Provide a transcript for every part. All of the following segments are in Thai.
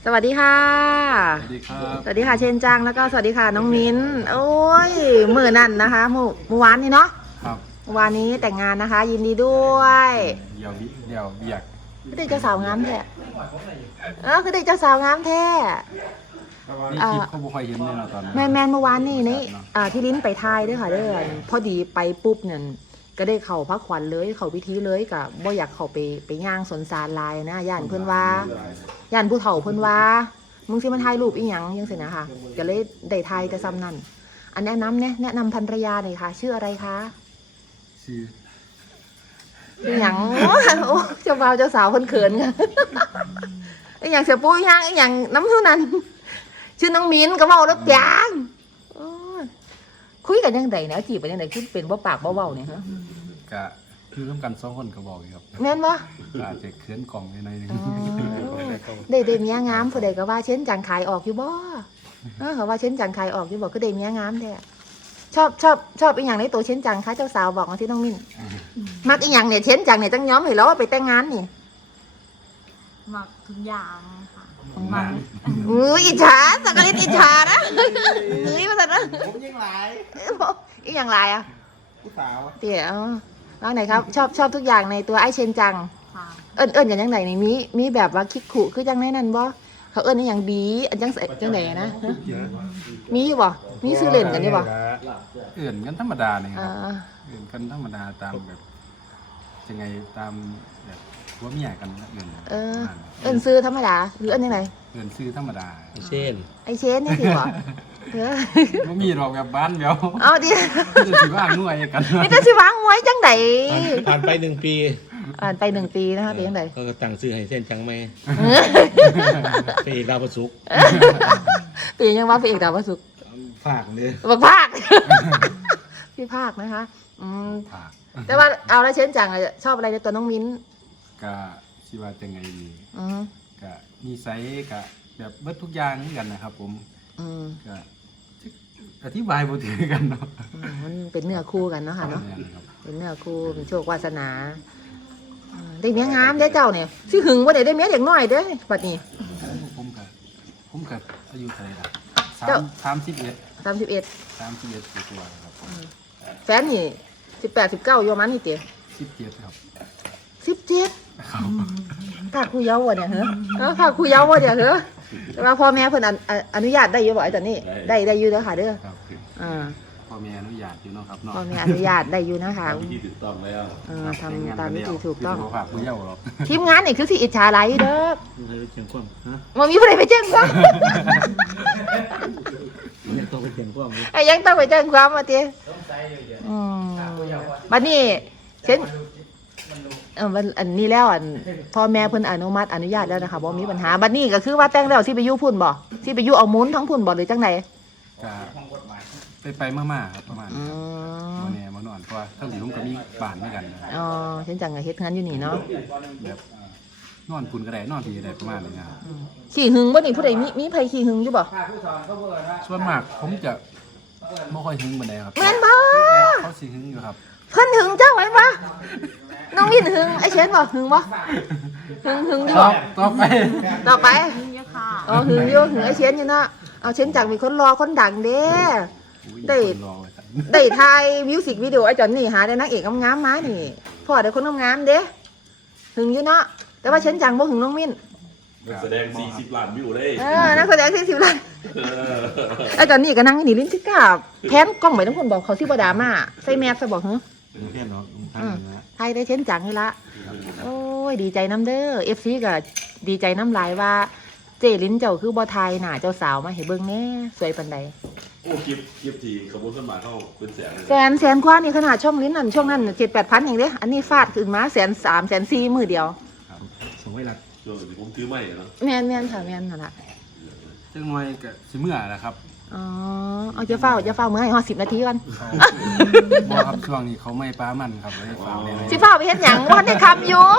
สวัสดีค่ะสวัสดีครับสวัสดีค่ะเชนจังแล้วก็สวัสดีค่ะน้องมิ้นโอ้ยมื้อนั่นนะคะเมื่อวานนี้เนาะครับเมื่อวานนี้แต่งงานนะคะ ยินดีด้วยเดี๋ยวเบียกคือได้เจ้าสาวงามแท้คือได้เจ้าสาวงามแท้นี่คลิปเขาบุคอยเห็นเนี่ยนะตอนนั้นแมนเมื่อวานนี่ที่ลิ้นไปทายด้วยค่ะเด้อพอดีไปปุ๊บเนี่ยก็ได้เข้าพักขวัญเลยเข้าพิธีเลยกับบ่อยากเข้าไปย่างสนสารลายนะย่านเพิ่นว่าย่านผู้เฒ่าเพิ่นว่ามึงสิมาถ่ายรูปอีหยังจังซี่นะคะก็เลยได้ถ่ายแต่ซ้ำนั่นอันแนะนำภรรยาหน่อยค่ะชื่ออะไรคะชื่ออีหยังโอ้เจ้าบ่าวเจ้าสาวเพิ่นเขินค่ะอีหยังเสียปุ้ยอีหยังอีหยังน้ำเท่านั้นชื่อน้องมิ้นก็เว้าแล้วจางคุยกันยังไงนะจีบกันยังไงคิดเป็นบ่ปากบ่เว้าเนี่ยฮะกะคือร่วมกัน2 คนก็บอกอยู่ครับแม่นบ่อาจจะเขินกล่องในนึงได้เมียงามผู้ใดก็ว่าเช่นจังขายออกอยู่บ่เขาว่าเช่นจังขายออกอยู่บ่คือได้เมียงามแท้ชอบอีหยังในตัวเช่นจังคะเจ้าสาวบอกมาที่น้องมิ้นมักอีหยังเนี่ยเช่นจังเนี่ยจังย้อมให้แล้วว่าไปแต่งงานนี่มักทุกอย่างค่ะอิจฉาสักกะลิดอิจฉานะมาสั่นนะผมยังหลายอีหยังหลายอ่ะผู้สาวเดี๋ยวว่าไหนครับชอบทุกอย่างในตัวไอ้เชนจังค่ะเอิ้นกันยังไงนี่มีแบบว่าคิกขู่คือจังไหนนั่นบ่เขาเอิ้นอย่างบีอันจังไหนนะมีอยู่บ่มีซื้อเล่นกันอยู่บ่เอื่นกันธรรมดาเนี่ยครับเอื่นกันธรรมดาตามแบบยังไงตามแบบว่าเมียกันเอื่นซื้อธรรมดาหรืออันยังไงเอื่นซื้อธรรมดาเช่นไอเชนนี่สิบ่ว่ามีหรอกแบบบ้านเดียวเอาดิจะสิว่าหน่วยกันนี่จะสิวางไว้จังไดผ่านไป1 ปีนะคะเป็นยังไงก็ตั้งชื่อให้เส้นจังไหมเป็นเอกดาวประสุกเป็นยังว่าเป็นเอกดาวประสุกภาคเลยบักภาคพี่ภาคนะคะแต่ว่าเอาแล้วเชนจังชอบอะไรในตัวน้องมิ้นก็คิดว่าจะไงดีก็มีไซส์ก็แบบเบิดทุกอย่างเหมือนกันนะครับผมก็อธิบายบ่ถึงกันเนาะมันเป็นเนื้อคู่กันเนาะค่ะเนาะเป็นเนื้อคู่เป็นโชควาสนาได้เมียงามได้เจ้าเนี่ยสิหึงว่าได้เมียเด็กน้อยเด้อบัดนี้ผมกับอายุเท่าไหร่ล่ะ31ตัวครับแฟนนี่18 19อยู่มันนี่เต๋ 17ครับ 17ครับถ้าคู่เยาว์วะเนี่ยเหรอถ้าคู่เยาว์วะเนี่ยเหรอแต่ว่าพ่อแม่เพิ่นอนุญาตได้อยู่บ่ไอ้ตอนนี้ได้อยู่เด้อค่ะเด้อพ่อแม่อนุญาตอยู่เนาะครับเนาะพ่อแม่อนุญาตได้อยู่นะคะวิธีถูกต้องแล้วทำตามวิธีถูกต้องทีมงานนี่คือสิอิจฉาหลายเด้อบ่มีผู้ใดไปแจ้งความยังต้องไปแจ้งความยังต้องไปแจ้งความมาติบัดนี้เช่นอันนี้แล้วพ่อแม่เพิ่นอนุมัติอนุญาตแล้วนะคะบ่มีปัญหาบัดนี้ก็คือว่าแต่งแล้วสิไปอยู่พุ่นบ่สิไปอยู่เอามุ้นทั้งพุ่นบ่หรือจังไดไปมาครับประมาณมื้อนี้มานอนเพราะว่าทั้งสิผมก็มีบ้านเหมือนกันเช่นจังก็เฮ็ดงานอยู่นี่เนาะแบบนอนพุ่นก็ได้นอนที่ได้ประมาณนี้ครับขี้หึงบ่นี่ผู้ใดมีไผขี้หึงอยู่บ่ส่วนมากผมจะบ่ค่อยหึงปานใดครับแม่นบ่เขาสิหึงอยู่ครับเพิ่นหึงเจ้าไว้บ่น้องวินหึงไอ้เชนบ่หึงบ่หึงอยู่บ่ต่อไปหึงเยอะค่ะหึงอยู่หึงไอ้เชนอยู่เนาะเอาเชนจังมีคนรอคนดังเด้ได้ถ่ายมิวสิกวิดีโอไอ้จอนนี่หาได้นางเอกงามๆมานี่พ่อได้คนงามๆเด้หึงอยู่เนาะแต่ว่าเชนจังบ่หึงน้องมินนักแสดง40 ล้านวิวเลยนักแสดง40 ล้านไอ้จอนนี่ก็นั่งนี่ลิ้นสิกาแพนกล้องไปทั้งคนบอกเขาสิบ่ดราม่าใส่แมสซะบ่ฮะแค่เนาะไทยได้เช่นจังนี่ละโอ้ยดีใจน้ำเด้อ FC ก็ดีใจน้ำลายว่าเจลิ้นเจ้าคือบ่ไทยน่ะเจ้าสาวมาให้เบิ่งแน่สวยปานใดโอ้คลิปทีขบวนขึ้นมาเท่าเป็นแสนกว่านี่ขนาดช่องลิ้นนั่นช่องนั้น 7-8,000 อย่างเด้อันนี้ฟาดขึ้นมา130,000 140,000มื้อเดียวส่งไว้ละผมซื้อใหม่เนาะแม่นค่ะแม่นนั่นล่ะจังหน่อยก็สิเมื่อล่ะครับเอาจะเฝ้ามื้อให้ฮอด10 นาทีก่อนบ่ครับช่วงนี้เขาไม่ป้ามันครับเลยเฝ้าได้สิเฝ้าไปเฮ็ดหยังบ่ทันได้คำอยู่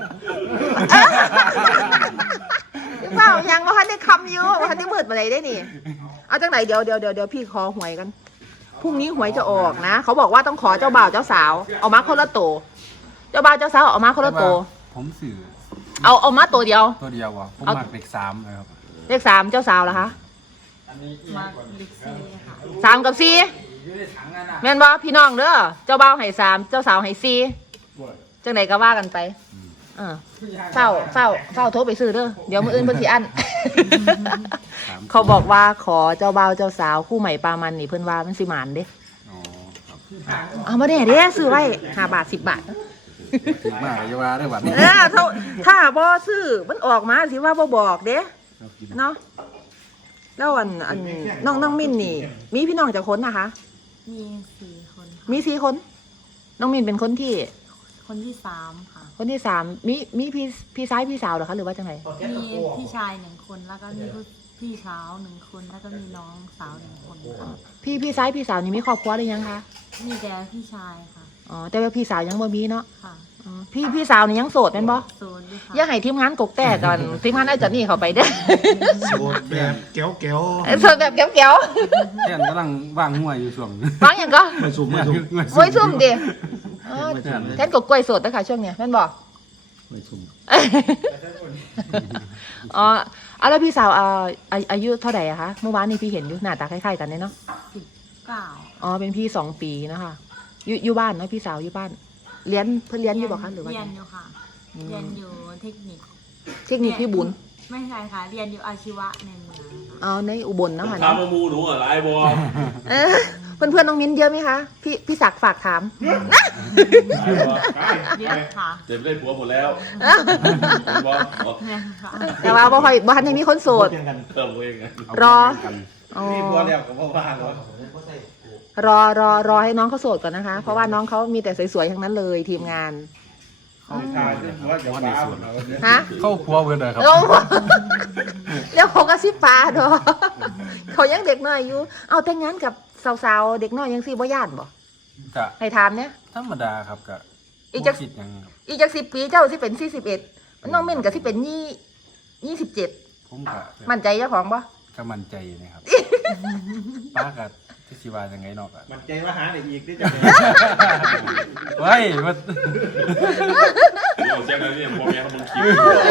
เฝ้าหยังบ่ทันได้คำอยู่บ่ทันได้มืดปานใดได้นี่เอาจังไหนเดี๋ยวพี่ขอหวยกันพรุ่งนี้หวยจะออกนะเขาบอกว่าต้องขอเจ้าบ่าวเจ้าสาวเอามาคนละโตเจ้าบ่าวเจ้าสาวเอามาคนละโตผมสื่อเอามาตัวเดียวว่ะผมมักเด็ก3เลยครับเลข3เจ้าสาวเหรอคะมักลิกซี่ค่ะ 3กับ4แม่นบ่พี่น้องเด้อเจ้าบ่าวให้3เจ้าสาวให้4จังไดก็ว่ากันไปเฝ้าโทรไปซื้อเด้อเดี๋ยวมื้ออื่นเพิ่นสิอั้น เขาบอกว่าขอเจ้าบ่าวเจ้าสาวคู่ใหม่ปลามันนี่เพิ่นว่ามันสิหมานเด้อ๋อครับเอามาเด้ซื้อไว้5 บาท 10 บาทถึงมากเลยว่าได้บัดนี้ถ้าบ่ซื้อมันออกมาสิว่าบ่บอกเด้เนาะแล้วอันน้องมิ้นนี่ มีพี่น้องจักคนนะคะมี4 คนค่ะมี4 คน น้องมิ้นเป็นคนที่คนที่3ค่ะคนที่3มีพี่ซ้ายพี่สาวเหรอคะหรือว่าจังไงมีพี่ชาย1 คนแล้วก็มีพี่สาว1 คนแล้วก็มีน้องสาว1 คนค่ะพี่ซ้ายพี่สาวนี่มีครอบครัวหรือยังคะมีแต่พี่ชายค่ะอ๋อแต่ว่าพี่สาวยังบ่มีเนาะค่ะอ๋อพี่สาวนี่ยังโสดแม่นบ่โซนด้วยค่ะอย่าให้ทีมงานกกแตกก่อนทีมงานไอ้จันนี่เข้าไปเด้อโสดแบบเก๋วโสดแบบเก๋วแค่นกำลังว่างหัวอยู่ช่วงๆฟังหยังก็ๆไม่สูบไม่สูบโอ้ยซุ่มดิอ๋อแค่นแทนกบกล้วยสดนะคะช่วงเนี้ยแม่นบอกไม่สูบอ๋อแล้วพี่สาวอายุเท่าไหร่อะคะเมื่อวานนี้พี่เห็นอยู่หน้าตาคล้ายๆกันเนี่ยเนาะ 19 อ๋อเป็นพี่2 ปีนะคะอยู่บ้านเนาะพี่สาวอยู่บ้านเพิ่นเรียนอยู่บอกคะหรือว่าเรียนอยู่ค่ะ เรียนอยู่เทคนิคเทคนิคพี่บุญไม่ใช่ค่ะ เรียนอยู่อาชีวะในเมืองค่ะอ๋อในอุบลเนาะค่ะทำมามูหนูอะไรบอเออเพื่อนๆน้องมิ้นเยอะไหมคะพี่ศักดิ์ฝากถามเยอะค่ะเต็มได้ผัวหมดแล้วบอแม่ค่ะแต่ว่าบ่ค่อยบ่ทันได้มีคนโสดเพียงกันเพิ่มเองไงรอกันอ๋อมีบัวแล้วกับบัวว่างเหรอรอให้น้องเขาโสดก่อนนะคะ เพราะว่าน้องเขามีแต่สวยๆทั้งนั้นเลยทีมงานว่าในส่วนฮะเข้าครัวเบิดเลยครับโอ้โหเรียกเขากระซิบฟ้าดอกเขายังเด็กน้อยอยู่ เอาแต่งงานกับสาวๆเด็กน้อยยังสิบ่ย่านบ่กะให้ถามเนี่ยธรรมดาครับกะอีกจักบ่คิดหยังครับอีกจาก10 ปีเจ้าสิเป็น41น้องเม่นก็สิเป็น27 ผมกะมั่นใจเจ้าของบ่ก็มั่นใจนะครับ ป้ากะที่สิว่าจังไงเนาะกะมันใจว่าหาได้อีกที่จะเฮ้ยมันเดี๋ยวเสียงนั้นเนี่ยพ่อแม่เขามึงคิด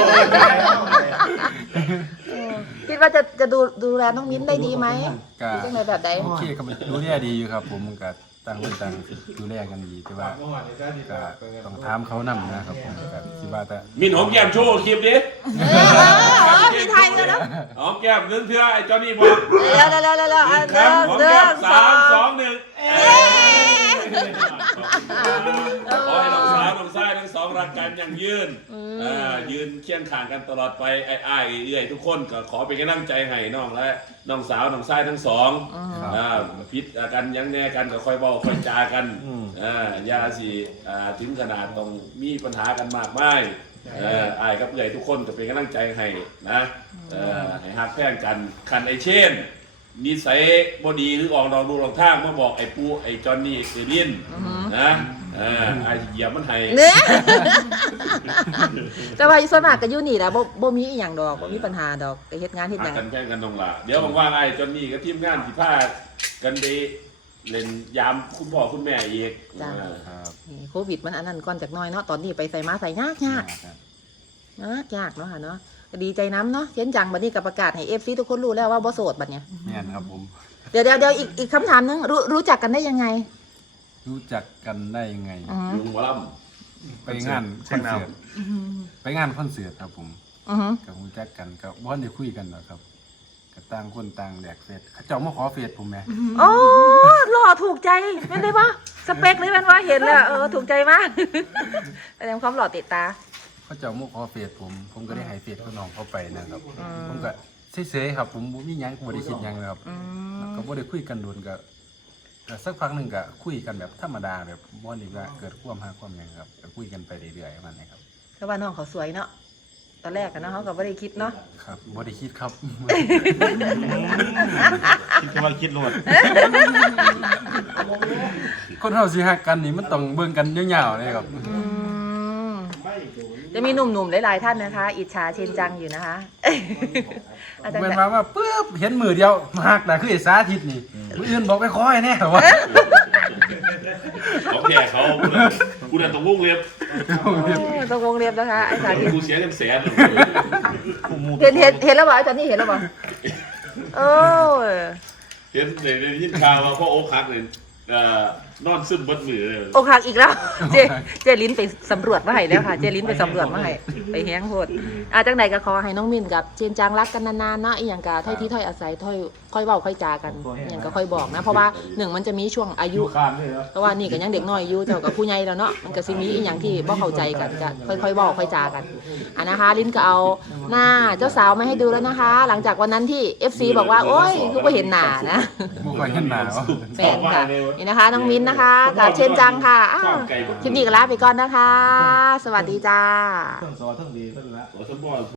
คิดว่าจะดูแลน้องมิ้นได้ดีไหมกะจังไดแบบใดโอเคก็มันดูแลดีอยู่ครับ ผมมันก็ต่างคนต่างดูแลกันดีแต่ว่าก็ต้องถามเขานำนะครับผมก็สิว่าแต่มีหอมแก้มโชว์คลิปดิมีไทยกันแล้วหอมแก้มนึงเถื่อไอ้เจ้านี่บอกแล้วครับหอมแก้ม3 2 1ขอให้น้องสาวน้องชายทั้งสองรักกันอย่างยืนยืนเคียงข้างกันตลอดไปอ้ายเอื้อยทุกคนก็ขอเป็นกำลังใจให้น้องและน้องสาวน้องชายทั้งสองพิษกันยังแน่กันก็ค่อยเว้าค่อยจากันอย่าสิถึงขนาดต้องมีปัญหากันมากมายอ้ายกับเอื้อยทุกคนก็เป็นกำลังใจให้นะให้ฮักแพงกันคันไอเช่นนิสัยบ่ดีหรือออกดอกดูรองทางมาบอกไอ้ปูไอ้จอนนี่ไอ้ลินนะไอ้เหยียบมันให้เนี่ยแต่ว่าส่วนมากก็อยู่นี่แหละบ่มีอีหยังดอกบ่มีปัญหาดอกไปเฮ็ดงานเฮ็ดหหัยักงกันแข่งกันตรงละเดี๋ยวว่างๆไอ้จอนนี่กับทีมงานสิพากันไปเล่นยามคุณพ่อคุณแม่อีกครับนี่โควิดมันอันนั้นก่อนจากหน้อยเนาะตอนนี้ไปใส่มาใส่ยากเนาะค่ะเนาะก็ดีใจน้ำเนาะเช่นจังบัดนี้ก็ประกาศให้ FC ทุกคนรู้แล้วว่าบ่โสดบัดเนี้ยแม่นครับผมเดี๋ยวอีกคำถามนึงรู้จักกันได้ยังไงรู้จักกันได้ยังไงลุงหมอลไปงานคอนเสิร์ตไปงานคอนเสิร์ตครับผมอือฮึกับรู้จักกันกับบ่ได้คุยกันหรอกครับก็ต่างคนต่างแลกเฟซเขาเจ้ามาขอเฟซผมแหมโอ้หล่อถูกใจแม่นได้ปะสเปคเลยแม่นว่าเห็นแล้วถูกใจมากแสดงความหล่อติดตาเขาเจ้ามาขอเฟซผมก็ได้ให้เฟซเขาน้องเขาไปนะครับผมก็เฉยๆครับผมบ่มีหยังบ่ได้คิดหยังเลยครับก็บ่ได้คุยกันโดนก็สักพักหนึงก็คุยกันแบบธรรมดาแบบบ่ได้ว่าเกิดความรักความหยังครับก็คุยกันไปเรื่อยๆมันนะครับก็ว่าน้องเขาสวยเนาะตอนแรกกันเนาะเขาก็ไม่ได้คิดเนาะครับบ่ได้คิดครับคิดว่าคิดโลดคนเฮาสิฮักกันนี่มันต้องเบิ่งกันยาวๆเลยครับจะมีหนุ่มๆหลายๆท่านนะคะ อิจฉาเชนจังอยู่นะคะอาจารย์แม่นแบบว่าปึ๊บเห็นมือเดียวมาฮักน่ะคือไอ้สาธิตนี่มื้ออื่นบอกไปขอให้แน่ว่าำเขาแก่เขากูน่ะต้องวงเล็บต้องวงเล็บนะคะไอ้สาธิตกูเสียกันแสนเห็นแล้วเปล่าอาจารย์นี่เห็นแล้วเปล่าโอ้ยเห็นในยินข่าวว่าพ่อโอ๊คคักเลยนอนซึมเบดมือเลยอกหักอีกแล้ว เจลิ้นไปสำรวจมาให้แล้วค่ะ เจลิ้นไปสำรวจมาให้ไปแห้งโหดจังไหนก็ขอให้น้องมินกับเจนจางรักกันนานๆเนาะอีหยังกะถ้อยที่ถ้อยอาศัยถ้อยค่อยเว้าค่อยจากันอีหยังก็ค่อยบอกนะ เพราะว่าหนึ่งมันจะมีช่วงอายุเพราะว่านี่ก็ยังเด็กน้อยอยู่เจ้ากับผู้ใหญ่แล้วเนาะมันก็สิมีอีหยังที่บ่เข้าใจกันก็ค่อยๆเว้าค่อยจากันนะคะ ลิ้นก็เอาหน้าเจ้าสาวมาให้ดูแล้วนะคะ หลังจากวันนั้นที่ FC บอกว่าโอ๊ยคือบ่เห็นหน้านะบ่ค่อยเห็นหน้าว่าแฟนค่ะนี่นะคะน้องมิ้นนะคะกับเชนจังค่ะคลิปนี้ก็ลาไปก่อนนะคะ สวัสดีจ้าเครื่องซอเครื่องดีก็ดูแลขอสมบูรณ์